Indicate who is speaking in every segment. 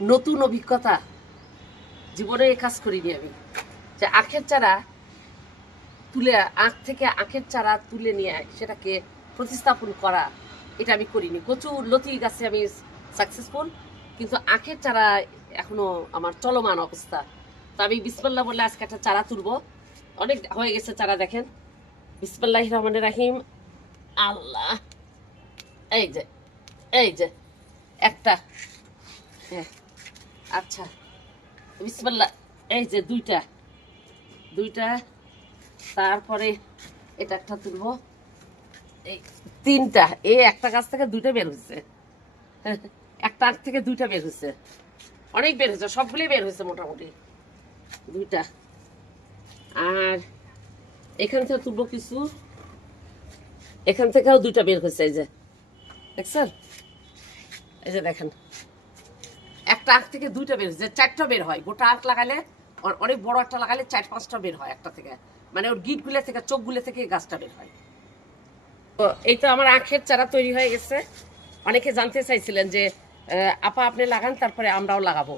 Speaker 1: নতুন অভিজ্ঞতা জীবনে এই কাজ করিনি আমি। যে আখের চারা তুলে, আখ থেকে আখের চারা তুলে নিয়ে সেটাকে প্রতিস্থাপন করা, এটা আমি করিনি। কচু লতি গাছে আমি সাকসেসফুল কিন্তু আখের চারা এখনও আমার চলমান অবস্থা। তো আমি বিসমাল্লাহ বলে আজকে একটা চারা তুলবো। অনেক হয়ে গেছে চারা দেখেন। বিসমাল্লাহ রহমান রাহিম। আল্লাহ! এই যে এই যে, একটা। হ্যাঁ। আচ্ছা বিসমাল্লাহ, এই যে দুইটা দুইটা, তারপরে এটা একটা তুলবো, এই তিনটা এই একটা গাছ থেকে দুইটা বের হয়েছে একটা আখ থেকে দুইটা বের হয়েছে অনেক বের হয়েছে সবগুলোই বের হয়েছে মোটামুটি, দুইটা, আর এখান থেকে তুলবো কিছু, এখান থেকেও দুইটা বের হয়েছে এই যে, দেখছেন? এই যে দেখেন একটা আখ থেকে দুইটা বের হয়েছে চারটা বের হয় গোটা আখ লাগালে অনেক বড় একটা লাগালে চার পাঁচটা বের হয় একটা থেকে। মানে ওর গিটগুলো থেকে চোখগুলো থেকে গাছটা বের হয়। তো এই তো আমার আখের চারা তৈরি হয়ে গেছে। অনেকে জানতে চাইছিলেন যে আপা আপনি লাগান তারপরে আমরাও লাগাবো।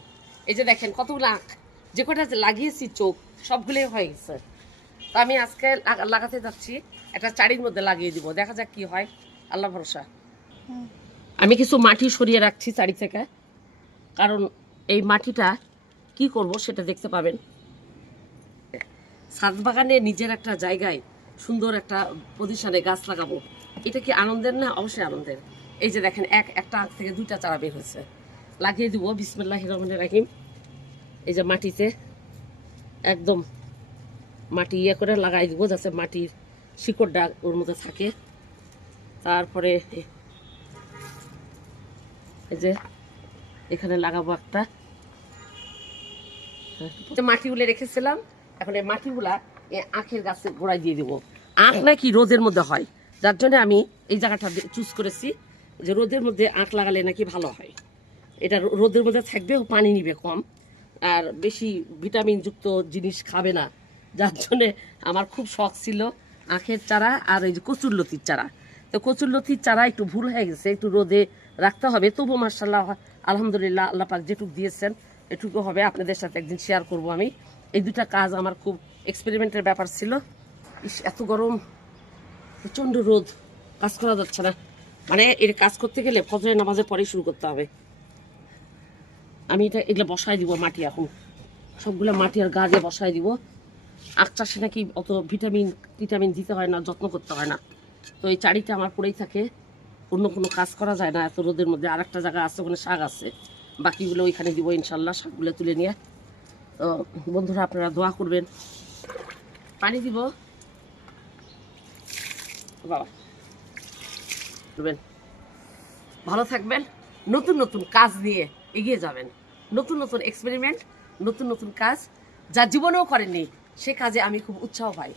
Speaker 1: এই যে দেখেন কতগুলো আখ যে কটা লাগিয়েছি চোখ সবগুলোই হয়ে গেছে। তো আমি আজকে লাগাতে যাচ্ছি একটা চারির মধ্যে লাগিয়ে দিব দেখা যাক কি হয়। আল্লাহ ভরসা। আমি কিছু মাটি সরিয়ে রাখছি চারি থেকে। কারণ এই মাটিটা কি করব সেটা দেখতে পাবেন। ছাদ বাগানে নিজের একটা জায়গায় সুন্দর একটা পজিশনে গাছ লাগাবো। এটা কি আনন্দের না অবশ্যই আনন্দের? এই যে দেখেন, এক, একটা আখ থেকে দুইটা চারা বের হয়েছে। লাগিয়ে দিব বিসমুল্লাহ রহমান রাহিম। এই যে মাটিতে একদম মাটি ইয়ে করে লাগাই দিব যাতে মাটির শিকড়টা ওর মধ্যে থাকে। তারপরে এই যে এখানে লাগাবো একটা। মাটিগুলো রেখেছিলাম এখন এই মাটিগুলা এই আখের গাছে গোড়ায় দিয়ে দিব। আখ নাকি রোদের মধ্যে হয়? যার জন্য আমি এই জায়গাটা চুজ করেছি যে রোদের মধ্যে আখ লাগালে নাকি ভালো হয়। এটা রোদের মধ্যে থাকবে ও পানি নিবে কম। আর বেশি ভিটামিনযুক্ত জিনিস খাবে না। যার জন্যে আমার খুব শখ ছিল আখের চারা আর এই যে কচুর লতির চারা। তো কচুর লতির চারা একটু ভুল হয়ে গেছে একটু রোদে রাখতে হবে। তবু মার্শাল্লাহ আলহামদুলিল্লাহ, আল্লাহ পাক যেটুকু দিয়েছেন, এটুকু হবে। আপনাদের সাথে একদিন শেয়ার করব আমি। এই দুটা কাজ আমার খুব এক্সপেরিমেন্টের ব্যাপার ছিল। এত গরম, প্রচণ্ড রোদ, কাজ করা যাচ্ছে না। মানে এর কাজ করতে গেলে ফজরের নামাজের পরেই শুরু করতে হবে। আমি এটা, এগুলো বসাই দিব মাটি এখন। সবগুলো মাটি আর গাছে বসাই দিব। আখ চাষে নাকি অত ভিটামিন টিটামিন দিতে হয় না, যত্ন করতে হয় না। তো এই চারিটা আমার পড়েই থাকে। অন্য কোনো কাজ করা যায় না, এত রোদের মধ্যে আর একটা জায়গা আছে, ওখানে শাক আছে। বাকিগুলো ওইখানে দিব ইনশাল্লাহ, শাকগুলো তুলে নিয়ে। তো বন্ধুরা, আপনারা দোয়া করবেন। পানি দিব। করবেন। ভালো থাকবেন। নতুন নতুন কাজ নিয়ে এগিয়ে যাবেন। নতুন নতুন এক্সপেরিমেন্ট নতুন নতুন কাজ। যা জীবনেও করেননি, সে কাজে আমি খুব উৎসাহ পাই।